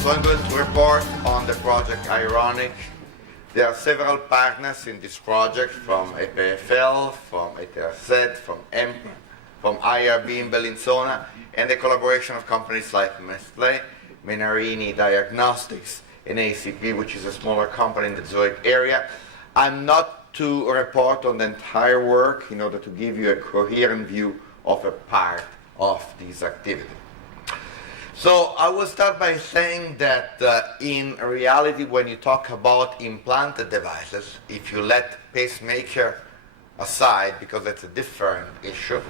So I'm going to report on the project i-IronIC. There are several partners in this project, from EPFL, from ETRZ, from EMP, from IRB in Bellinzona, and the collaboration of companies like Micheli, Menarini Diagnostics, and ACP, which is a smaller company in the Zurich area. I'm not to report on the entire work in order to give you a coherent view of a part of this activity. So I will start by saying that in reality, when you talk about implanted devices, if you let pacemaker aside, because that's a different issue,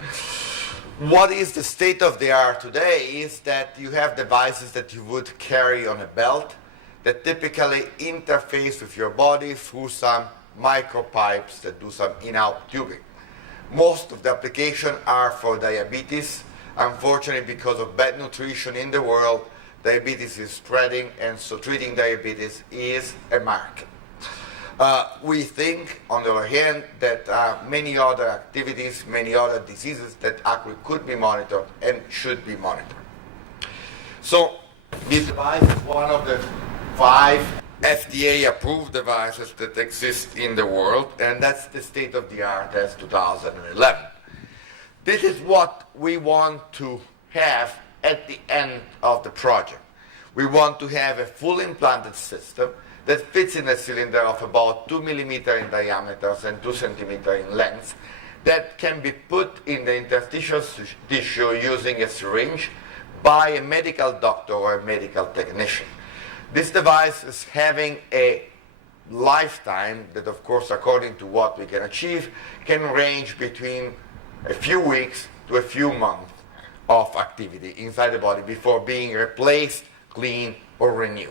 what is the state of the art today is that you have devices that you would carry on a belt that typically interface with your body through some micropipes that do some in-out tubing. Most of the applications are for diabetes. Unfortunately, because of bad nutrition in the world, diabetes is spreading, and so treating diabetes is a market. We think, on the other hand, that many other activities, many other diseases that actually could be monitored and should be monitored. So this device is one of the 5 FDA-approved devices that exist in the world, and that's the state of the art as 2011. This is what we want to have at the end of the project. We want to have a full implanted system that fits in a cylinder of about 2 millimeters in diameter and 2 centimeters in length, that can be put in the interstitial tissue using a syringe by a medical doctor or a medical technician. This device is having a lifetime that, of course, according to what we can achieve, can range between a few weeks to a few months of activity inside the body before being replaced, cleaned, or renewed.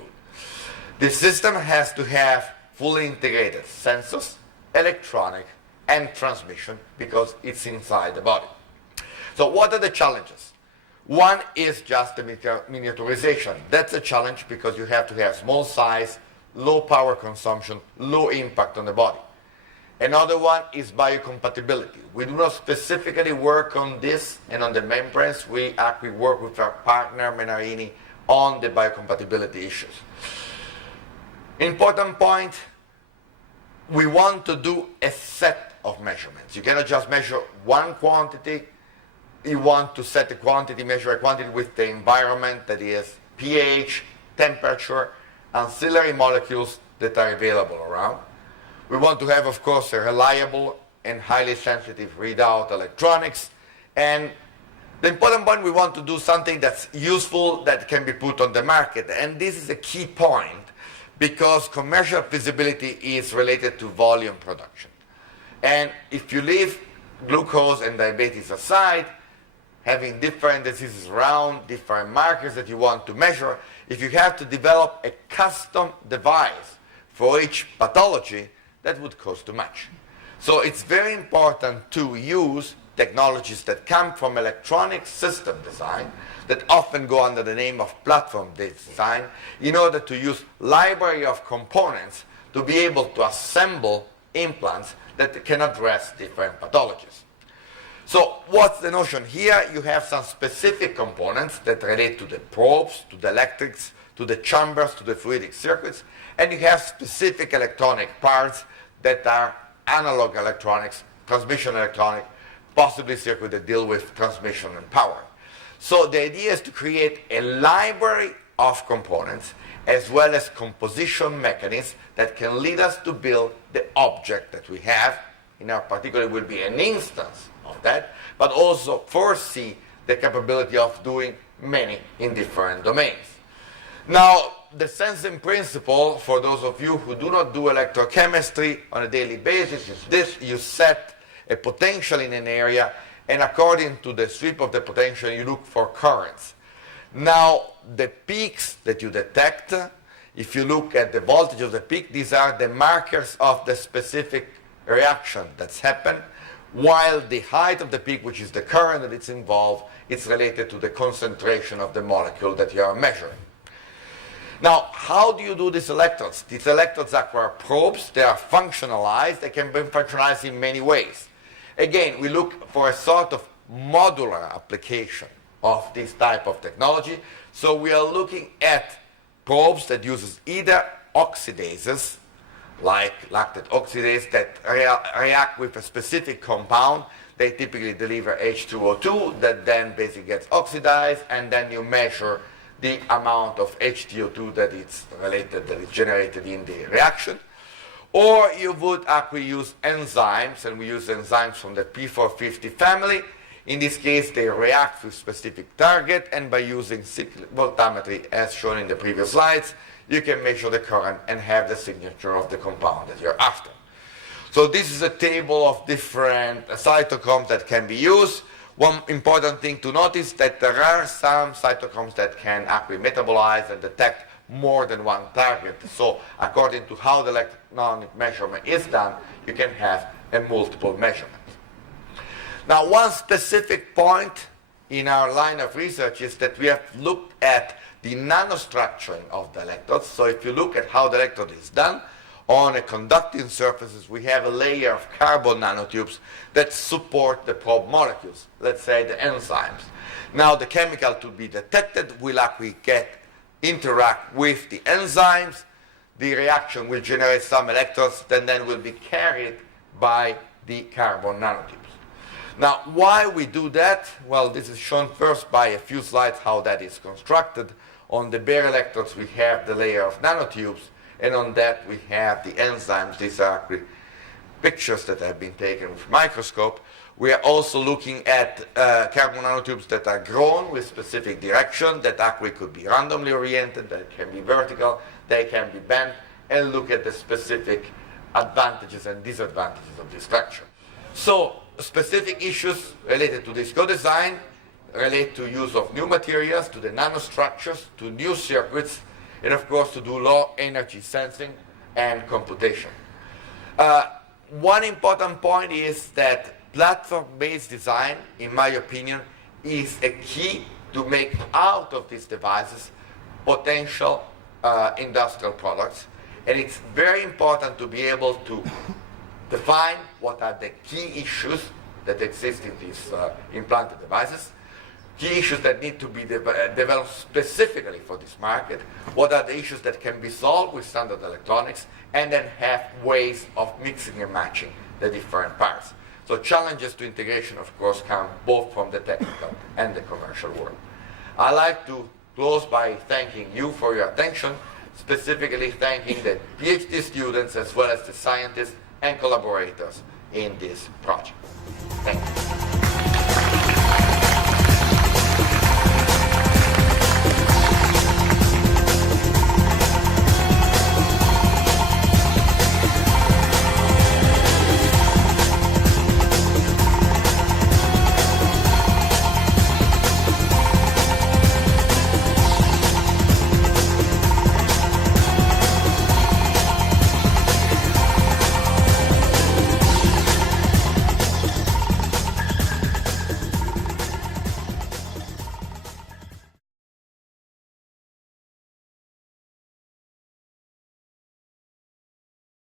The system has to have fully integrated sensors, electronic, and transmission because it's inside the body. So what are the challenges? One is just the miniaturization. That's a challenge because you have to have small size, low power consumption, low impact on the body. Another one is biocompatibility. We do not specifically work on this and on the membranes. We actually work with our partner, Menarini, on the biocompatibility issues. Important point, we want to do a set of measurements. You cannot just measure one quantity. You want to set a quantity, measure a quantity with the environment, that is pH, temperature, ancillary molecules that are available around. We want to have, of course, a reliable and highly sensitive readout electronics. And the important point, we want to do something that's useful, that can be put on the market. And this is a key point because commercial feasibility is related to volume production. And if you leave glucose and diabetes aside, having different diseases around, different markers that you want to measure, if you have to develop a custom device for each pathology, that would cost too much. So it's very important to use technologies that come from electronic system design, that often go under the name of platform design, in order to use library of components to be able to assemble implants that can address different pathologies. So what's the notion? Here you have some specific components that relate to the probes, to the electrics, to the chambers, to the fluidic circuits, and you have specific electronic parts that are analog electronics, transmission electronic, possibly circuit that deal with transmission and power. So the idea is to create a library of components as well as composition mechanisms that can lead us to build the object that we have. In our particular, it will be an instance of that, but also foresee the capability of doing many in different domains. Now, the sense in principle, for those of you who do not do electrochemistry on a daily basis, is this: you set a potential in an area, and according to the sweep of the potential, you look for currents. Now, the peaks that you detect, if you look at the voltage of the peak, these are the markers of the specific reaction that's happened, while the height of the peak, which is the current that is involved, it's related to the concentration of the molecule that you are measuring. Now, how do you do these electrodes? These electrodes are probes. They are functionalized. They can be functionalized in many ways. Again, we look for a sort of modular application of this type of technology. So we are looking at probes that uses either oxidases, like lactate oxidase, that react with a specific compound. They typically deliver H2O2 that then basically gets oxidized, and then you measure the amount of H2O2 that is generated in the reaction. Or you would actually use enzymes, and we use enzymes from the P450 family. In this case, they react with specific target, and by using cyclic voltammetry, as shown in the previous slides, you can measure the current and have the signature of the compound that you're after. So this is a table of different cytochromes that can be used. One important thing to notice that there are some cytochromes that can actually metabolize and detect more than one target. So according to how the electronic measurement is done, you can have a multiple measurement. Now, one specific point in our line of research is that we have looked at the nanostructuring of the electrodes. So if you look at how the electrode is done, on a conducting surfaces, we have a layer of carbon nanotubes that support the probe molecules, let's say the enzymes. Now, the chemical to be detected will actually interact with the enzymes. The reaction will generate some electrons that then will be carried by the carbon nanotubes. Now, why we do that? Well, this is shown first by a few slides how that is constructed. On the bare electrodes, we have the layer of nanotubes, and on that we have the enzymes. These are actually pictures that have been taken with microscope. We are also looking at carbon nanotubes that are grown with specific direction, that actually could be randomly oriented, that can be vertical, they can be bent, and look at the specific advantages and disadvantages of this structure. So, specific issues related to this co-design relate to use of new materials, to the nanostructures, to new circuits, and of course to do low energy sensing and computation. One important point is that platform-based design, in my opinion, is a key to make out of these devices potential industrial products. And it's very important to be able to define what are the key issues that exist in these implanted devices, key issues that need to be developed specifically for this market, what are the issues that can be solved with standard electronics, and then have ways of mixing and matching the different parts. So challenges to integration, of course, come both from the technical and the commercial world. I'd like to close by thanking you for your attention, specifically thanking the PhD students as well as the scientists and collaborators in this project. Thank you.